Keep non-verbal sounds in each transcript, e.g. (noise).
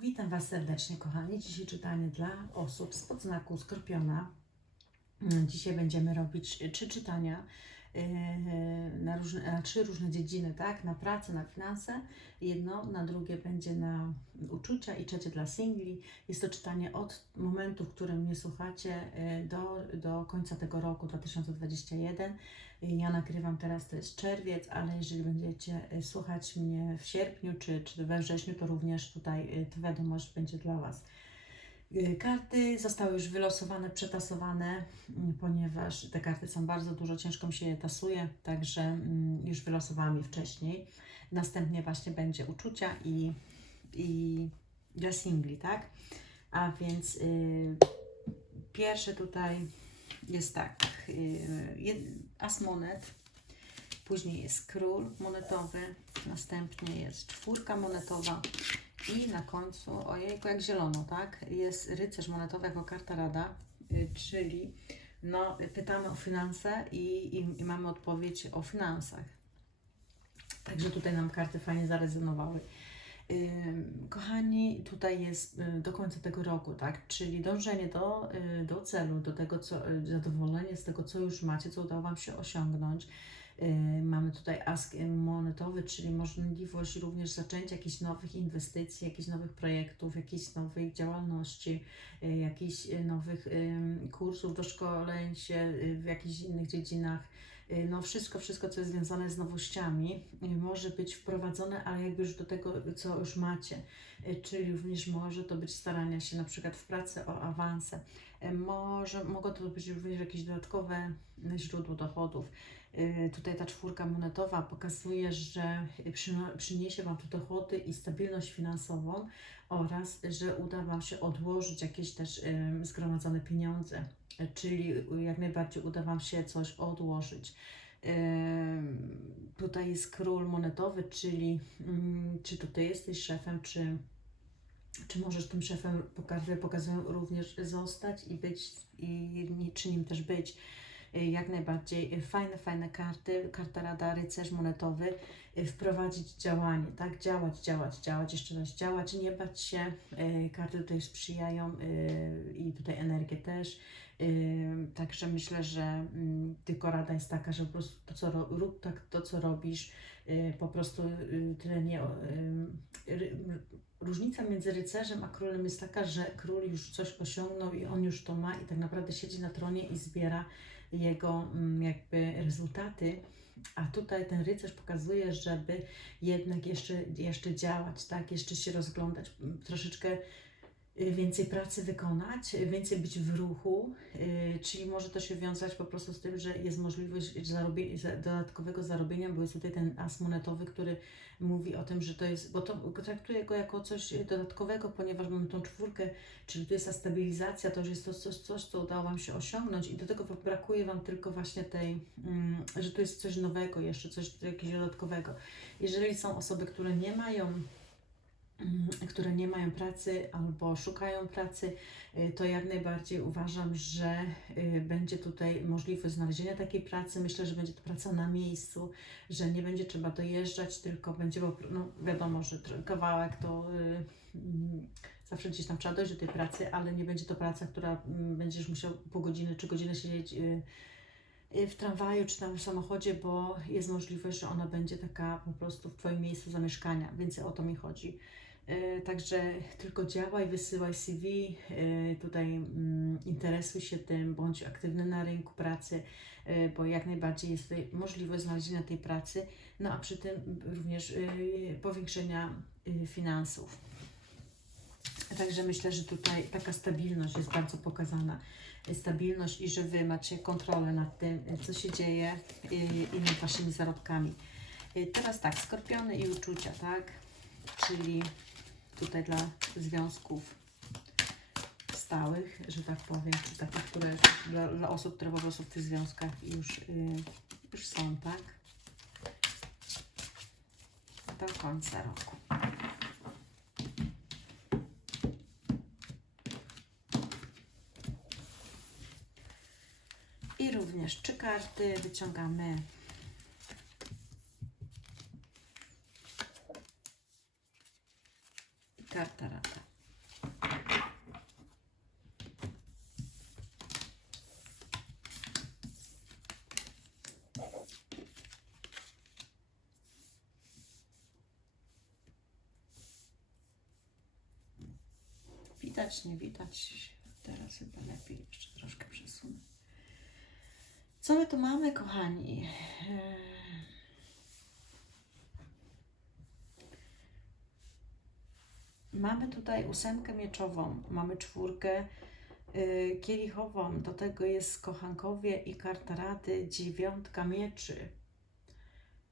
Witam Was serdecznie, kochani. Dzisiaj czytanie dla osób z podznaku Skorpiona. Mm, Dzisiaj będziemy robić y, trzy czytania yy, na, różne, na trzy różne dziedziny, tak? Na pracę, na finanse, jedno, na drugie będzie na uczucia i trzecie dla singli. Jest to czytanie od momentu, w którym mnie słuchacie, do, do końca tego roku 2021. Yy, Ja nagrywam teraz, to jest czerwiec, ale jeżeli będziecie y, słuchać mnie w sierpniu czy, czy we wrześniu, to również tutaj y, ta wiadomość będzie dla Was. Y, Karty zostały już wylosowane, przetasowane, mm, ponieważ te karty są bardzo dużo, ciężko mi się je tasuje, także mm, już wylosowałam je wcześniej. Następnie właśnie będzie uczucia i, i dla singli, tak? A więc y, pierwsze tutaj jest tak, y, as monet, później jest król monetowy, następnie jest czwórka monetowa i na końcu, ojejku, jak zielono, tak? Jest rycerz monetowy jako karta rada, y, czyli no, pytamy o finanse i, i, i mamy odpowiedź o finansach. Także tutaj nam karty fajnie zarezonowały. Kochani, tutaj jest y, do końca tego roku, tak? Czyli dążenie do, y, do celu, do tego, co, y, zadowolenie z tego, co już macie, co udało Wam się osiągnąć. Mamy tutaj ask monetowy, czyli możliwość również zaczęcia jakichś nowych inwestycji, jakichś nowych projektów, jakiejś nowej działalności, jakichś nowych kursów, doszkoleń się w jakichś innych dziedzinach. Y, No wszystko, wszystko, co jest związane z nowościami, y, może być wprowadzone, ale jakby już do tego, co już macie. Y, Czyli również może to być starania się na przykład w pracy o awanse. Może, mogą to być również jakieś dodatkowe źródło dochodów. Tutaj ta czwórka monetowa pokazuje, że przyniesie Wam to dochody i stabilność finansową oraz, że uda Wam się odłożyć jakieś też zgromadzone pieniądze, czyli jak najbardziej uda Wam się coś odłożyć. Tutaj jest król monetowy, czyli mm, czy to Ty jesteś szefem, czy, czy możesz tym szefem, pokazują, również zostać i być, i czy nim też być. Jak najbardziej fajne, fajne karty, karta rada, rycerz monetowy, y, wprowadzić działanie, tak? Działać, działać, działać, jeszcze raz działać, nie bać się. Y, Karty tutaj sprzyjają y, i tutaj energię też. Także myślę, że mm, tylko rada jest taka, że po prostu to, co rób tak to, co robisz, y, po prostu y, tyle nie. Różnica między rycerzem a królem jest taka, że król już coś osiągnął i on już to ma i tak naprawdę siedzi na tronie i zbiera jego mm, jakby rezultaty. A tutaj ten rycerz pokazuje, żeby jednak jeszcze, jeszcze działać, tak? Jeszcze się rozglądać, m, troszeczkę więcej pracy wykonać, więcej być w ruchu, y, czyli może to się wiązać po prostu z tym, że jest możliwość zarobie, za- dodatkowego zarobienia, bo jest tutaj ten as monetowy, który mówi o tym, że to jest, bo to traktuję go jako coś dodatkowego, ponieważ mamy tą czwórkę, czyli tu jest ta stabilizacja, to już jest to coś, coś co udało Wam się osiągnąć i do tego brakuje Wam tylko właśnie tej, mm, że tu jest coś nowego jeszcze, coś jakiegoś dodatkowego. Jeżeli są osoby, które nie mają które nie mają pracy albo szukają pracy, y, to jak najbardziej uważam, że y, będzie tutaj możliwość znalezienia takiej pracy. Myślę, że będzie to praca na miejscu, że nie będzie trzeba dojeżdżać, tylko będzie, pro- no wiadomo, że kawałek to y, mm, zawsze gdzieś tam trzeba dojść do tej pracy, ale nie będzie to praca, która mm, będziesz musiał pół godziny, trzy godziny siedzieć w tramwaju czy tam w samochodzie, bo jest możliwość, że ona będzie taka po prostu w Twoim miejscu zamieszkania, więc o to mi chodzi. Y, Także tylko działaj, wysyłaj CV, y, tutaj mm, interesuj się tym, bądź aktywny na rynku pracy, y, bo jak najbardziej jest tutaj możliwość znalezienia tej pracy, no a przy tym również powiększenia finansów. Także myślę, że tutaj taka stabilność jest bardzo pokazana. Stabilność i że Wy macie kontrolę nad tym, co się dzieje i nad Waszymi zarobkami. Teraz tak, skorpiony i uczucia, tak? Czyli tutaj dla związków stałych, że tak powiem, czy takich, które dla, dla osób, które po prostu w tych związkach już, y, już są, tak? Do końca roku. I również trzy karty wyciągamy. I karta rada. Widać, nie widać. Teraz chyba lepiej jeszcze troszkę przesunę. Co my tu mamy, kochani? Eee, Mamy tutaj ósemkę mieczową, mamy czwórkę y, kielichową, do tego jest kochankowie i karta rady, dziewiątka mieczy.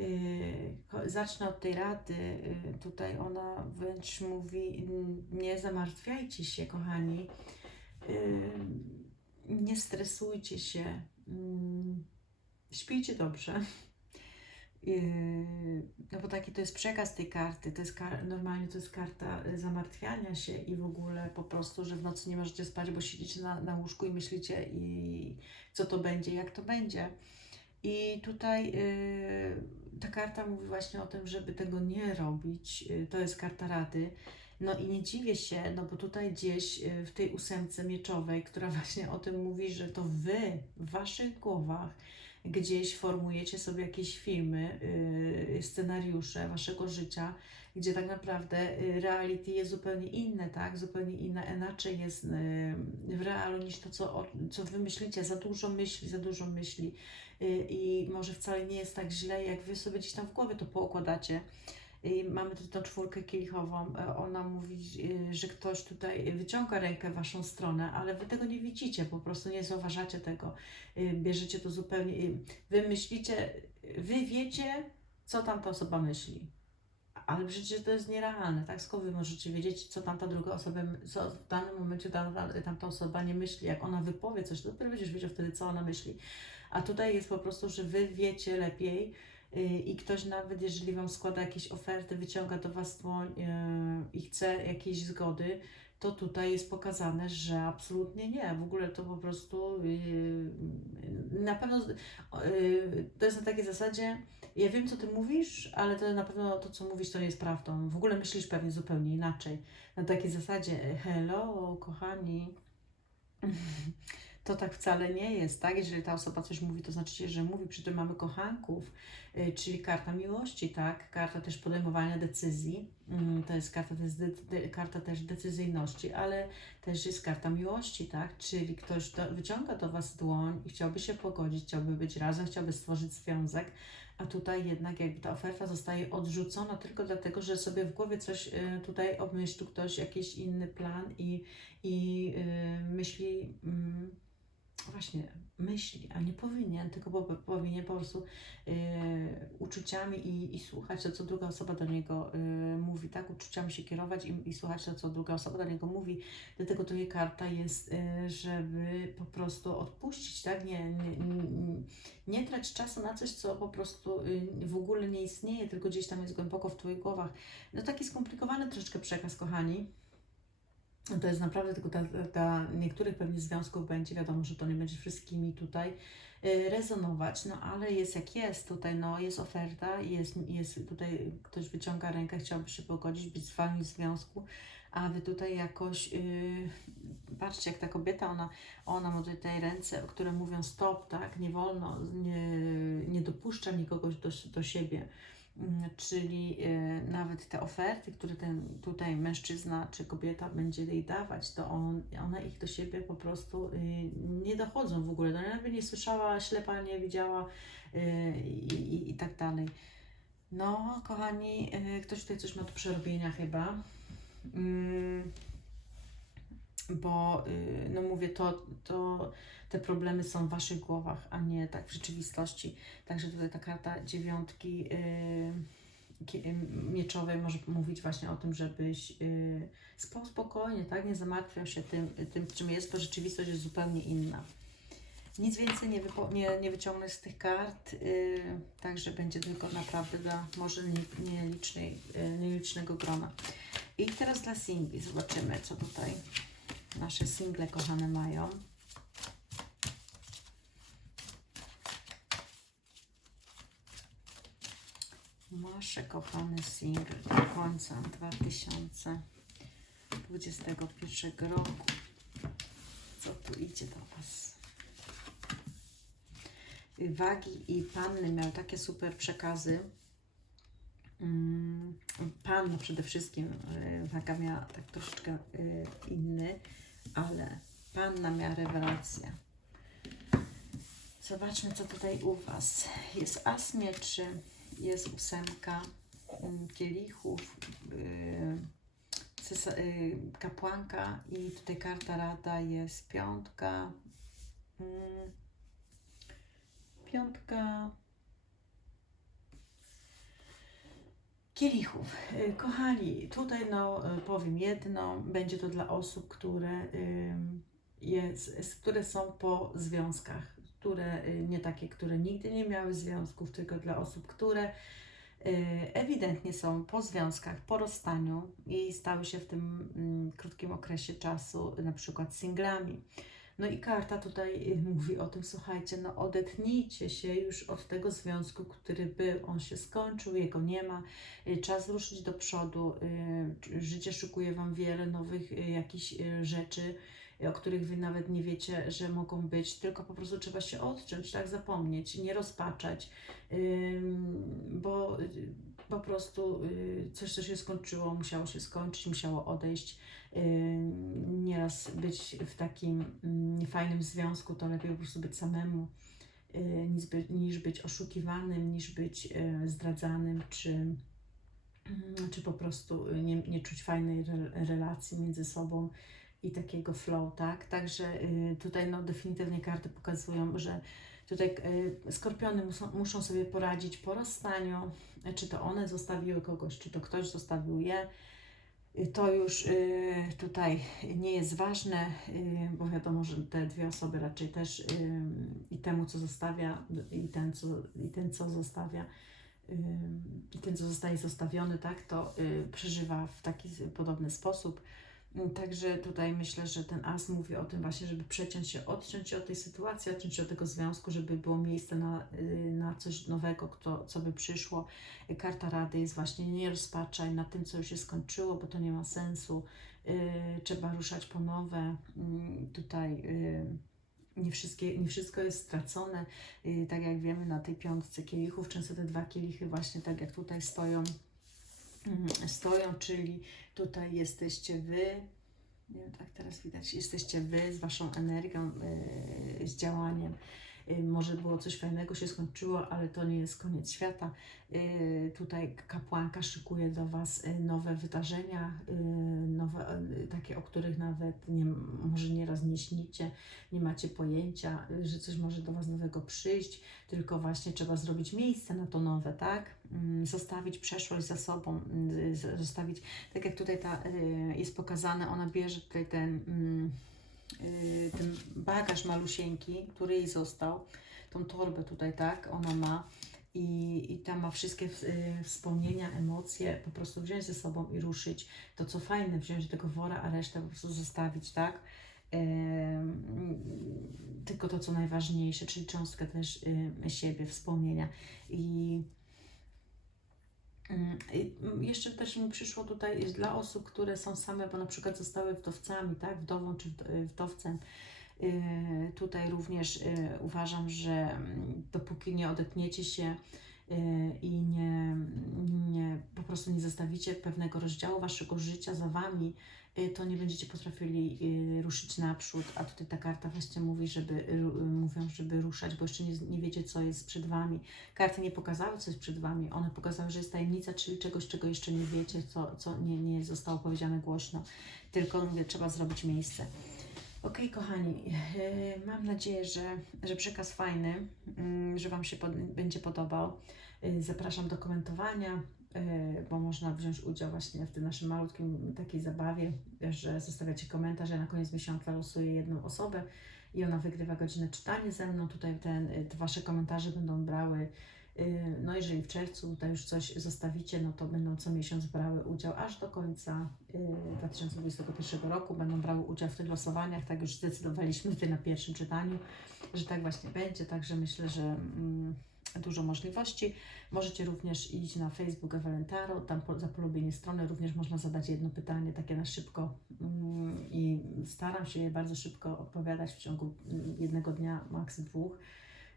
Y, ko- Zacznę od tej rady. y, Tutaj ona wręcz mówi: "N- Nie zamartwiajcie się, kochani. Y, Nie stresujcie się. Śpijcie dobrze. Yy, No bo taki to jest przekaz tej karty. To jest kar- normalnie to jest karta zamartwiania się i w ogóle po prostu, że w nocy nie możecie spać, bo siedzicie na, na łóżku i myślicie i co to będzie, jak to będzie. I tutaj y, ta karta mówi właśnie o tym, żeby tego nie robić. Y, to jest karta rady. No i nie dziwię się, no bo tutaj gdzieś y, w tej ósemce mieczowej, która (laughs) właśnie o tym mówi, że to wy w waszych głowach gdzieś formujecie sobie jakieś filmy, y, scenariusze waszego życia, gdzie tak naprawdę reality jest zupełnie inne, tak? Zupełnie inna, inaczej jest w realu niż to, co, co wy myślicie. Za dużo myśli, za dużo myśli i może wcale nie jest tak źle, jak wy sobie gdzieś tam w głowie to poukładacie. I mamy tu tą czwórkę kielichową. E, Ona mówi, y, że ktoś tutaj wyciąga rękę w waszą stronę, ale wy tego nie widzicie, po prostu nie zauważacie tego. Y, Bierzecie to zupełnie. y, Wy myślicie, wy wiecie, co tamta osoba myśli. Ale przecież to jest nierealne, tak? Skąd wy możecie wiedzieć, co tamta druga osoba, co w danym momencie tamta osoba nie myśli? Jak ona wypowie coś, to dopiero będziesz wiedział wtedy, co ona myśli. A tutaj jest po prostu, że wy wiecie lepiej y, i ktoś nawet, jeżeli wam składa jakieś oferty, wyciąga do was dłoń y, i chce jakiejś zgody, to tutaj jest pokazane, że absolutnie nie. W ogóle to po prostu yy, na pewno to jest na takiej zasadzie, ja wiem, co ty mówisz, ale to na pewno to, co mówisz, to nie jest prawdą. W ogóle myślisz pewnie zupełnie inaczej. Na takiej zasadzie, hello, kochani. (laughs) To tak wcale nie jest, tak? Jeżeli ta osoba coś mówi, to znaczy, że mówi. Przy tym mamy kochanków, y, czyli karta miłości, tak? Karta też podejmowania decyzji. Mm, To jest karta, to jest de, karta też decyzyjności, ale też jest karta miłości, tak? Czyli ktoś do, wyciąga do Was dłoń i chciałby się pogodzić, chciałby być razem, chciałby stworzyć związek, a tutaj jednak jakby ta oferta zostaje odrzucona tylko dlatego, że sobie w głowie coś y, tutaj obmyślił ktoś jakiś inny plan i, i y, myśli, mm, właśnie myśli, a nie powinien, tylko po, powinien po prostu y, uczuciami i, i słuchać to, co druga osoba do niego y, mówi, tak? Uczuciami się kierować i, i słuchać to, co druga osoba do niego mówi. Dlatego tutaj karta jest, y, żeby po prostu odpuścić, tak? Nie, nie, nie, nie trać czasu na coś, co po prostu y, w ogóle nie istnieje, tylko gdzieś tam jest głęboko w Twoich głowach. No taki skomplikowany troszeczkę przekaz, kochani. To jest naprawdę tylko dla, niektórych pewnie związków będzie, wiadomo, że to nie będzie wszystkimi tutaj y, rezonować, no ale jest jak jest tutaj, no jest oferta, jest, jest tutaj ktoś wyciąga rękę, chciałby się pogodzić, być z Wami w związku, a Wy tutaj jakoś, yy, patrzcie jak ta kobieta, ona, ona ma tutaj ręce, które mówią stop, tak, nie wolno, nie, nie dopuszcza nikogo do, do siebie. Mm, Czyli y, nawet te oferty, które ten tutaj mężczyzna czy kobieta będzie jej dawać, to on, one ich do siebie po prostu y, nie dochodzą w ogóle. No, nawet nie słyszała, ślepa nie widziała y, i, i, i tak dalej. No, kochani, ktoś tutaj coś ma do przerobienia chyba. Mm, bo, y, no mówię, to, to te problemy są w Waszych głowach, a nie tak w rzeczywistości. Także tutaj ta karta dziewiątki kie- yy, mieczowej może mówić właśnie o tym, żebyś spał spokojnie, tak? Nie zamartwiał się tym, tym, czym jest, bo rzeczywistość jest zupełnie inna. Nic więcej nie, nie, nie wyciągnę z tych kart, yy, także będzie tylko naprawdę dla może nie- nielicznej, yy, nielicznego grona. I teraz dla singli zobaczymy, co tutaj nasze single kochane mają. Nasze kochane single do końca 2021 roku. Co tu idzie do Was? Wagi i panny miały takie super przekazy. Mm, pan przede wszystkim, y, waga miała tak troszeczkę y, inny, ale panna miała rewelację. Zobaczmy, co tutaj u Was. Jest as mieczy, jest ósemka mm, kielichów, yy, kapłanka i tutaj karta rada jest piątka, mm, piątka kielichów. Yy, Kochani, tutaj no, yy, powiem jedno, będzie to dla osób, które, jest, które są po związkach, które y, nie takie, które nigdy nie miały związków, tylko dla osób, które y, ewidentnie są po związkach, po rozstaniu i stały się w tym mm, krótkim okresie czasu na przykład singlami. No i karta tutaj y, mówi o tym, słuchajcie, no odetnijcie się już od tego związku, który był, on się skończył, jego nie ma, Y, czas ruszyć do przodu, y, życie szykuje Wam wiele nowych jakichś rzeczy, o których Wy nawet nie wiecie, że mogą być, tylko po prostu trzeba się odciąć, tak, zapomnieć, nie rozpaczać, bo po prostu coś, co się skończyło, musiało się skończyć, musiało odejść. Nieraz być w takim mm, niefajnym związku, to lepiej po prostu być samemu, y, niż być, oszukiwanym, niż być y, zdradzanym, czy, mm, czy po prostu nie, nie czuć fajnej re, relacji między sobą i takiego flow, tak? Także y, tutaj no, definitywnie karty pokazują, że tutaj y, skorpiony muszą, muszą sobie poradzić po rozstaniu, y, czy to one zostawiły kogoś, czy to ktoś zostawił je. Y, To już y, tutaj nie jest ważne, y, bo wiadomo, że te dwie osoby raczej też i temu, co zostawia, i ten, co, i ten, co zostawia, i ten, co zostaje zostawiony, tak, to przeżywa w taki podobny sposób. Także tutaj myślę, że ten as mówi o tym właśnie, żeby przeciąć się, odciąć się od tej sytuacji, odciąć się od tego związku, żeby było miejsce na, y, na coś nowego, kto, co by przyszło. Y, Karta Rady jest właśnie nie rozpaczaj na tym, co już się skończyło, bo to nie ma sensu. Y, Trzeba ruszać po nowe. Mm, Tutaj nie, wszystkie, nie wszystko jest stracone. Tak jak wiemy na tej piątce kielichów, często te dwa kielichy właśnie tak jak tutaj stoją, stoją, czyli tutaj jesteście Wy, nie wiem, tak teraz widać, jesteście Wy z Waszą energią, yy, z działaniem. Yy, może było coś fajnego, się skończyło, ale to nie jest koniec świata. Yy, tutaj kapłanka szykuje do Was nowe wydarzenia, takie, o których nawet nie, może nieraz nie śnicie, nie macie pojęcia, że coś może do Was nowego przyjść, tylko właśnie trzeba zrobić miejsce na to nowe, tak? Yy, zostawić przeszłość za sobą, z- zostawić tak jak tutaj ta y, jest pokazane, ona bierze tutaj ten, mm, y, ten bagaż malusieńki, który jej został, tą torbę tutaj, tak, ona ma i, i tam ma wszystkie y, wspomnienia, emocje, po prostu wziąć ze sobą i ruszyć. To co fajne, wziąć do tego wora, a resztę po prostu zostawić, tak. Tylko to, co najważniejsze, czyli cząstkę też y, siebie, wspomnienia. I Mm, mm, Jeszcze też mi przyszło tutaj dla osób, które są same, bo na przykład zostały wdowcami, tak, wdową czy y, wdowcem. Y, Tutaj również y, uważam, że mm, dopóki nie odetniecie się y, i nie, nie po prostu nie zostawicie pewnego rozdziału waszego życia za wami, to nie będziecie potrafili ruszyć naprzód. A tutaj ta karta właśnie mówi, żeby mówią, żeby ruszać, bo jeszcze nie, nie wiecie, co jest przed wami. Karty nie pokazały, co jest przed Wami. One pokazały, że jest tajemnica, czyli czegoś, czego jeszcze nie wiecie, co, co nie, nie zostało powiedziane głośno. Tylko mówię, trzeba zrobić miejsce. Okej, kochani, yy, mam nadzieję, że, że przekaz fajny, yy, że Wam się pod, będzie podobał. Yy, zapraszam do komentowania, yy, bo można wziąć udział właśnie w tym naszym malutkim takiej zabawie, że zostawiacie komentarz, ja na koniec miesiąca losuję jedną osobę i ona wygrywa godzinę czytania ze mną. Tutaj te Wasze komentarze będą brały no jeżeli w czerwcu tutaj już coś zostawicie, no to będą co miesiąc brały udział aż do końca y, 2021 roku. Będą brały udział w tych losowaniach. Tak już zdecydowaliśmy tutaj na pierwszym czytaniu, że tak właśnie będzie. Także myślę, że mm, dużo możliwości. Możecie również iść na Facebook Ewelentaro, tam za polubienie strony również można zadać jedno pytanie, takie na szybko mm, i staram się je bardzo szybko odpowiadać w ciągu mm, jednego dnia, maks dwóch.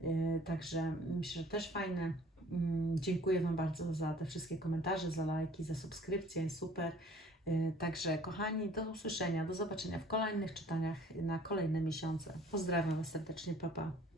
Yy, Także myślę, że też fajne. Mm, Dziękuję Wam bardzo za te wszystkie komentarze, za lajki, za subskrypcje, super. Y, Także kochani, do usłyszenia, do zobaczenia w kolejnych czytaniach na kolejne miesiące. Pozdrawiam Was serdecznie, papa. Pa.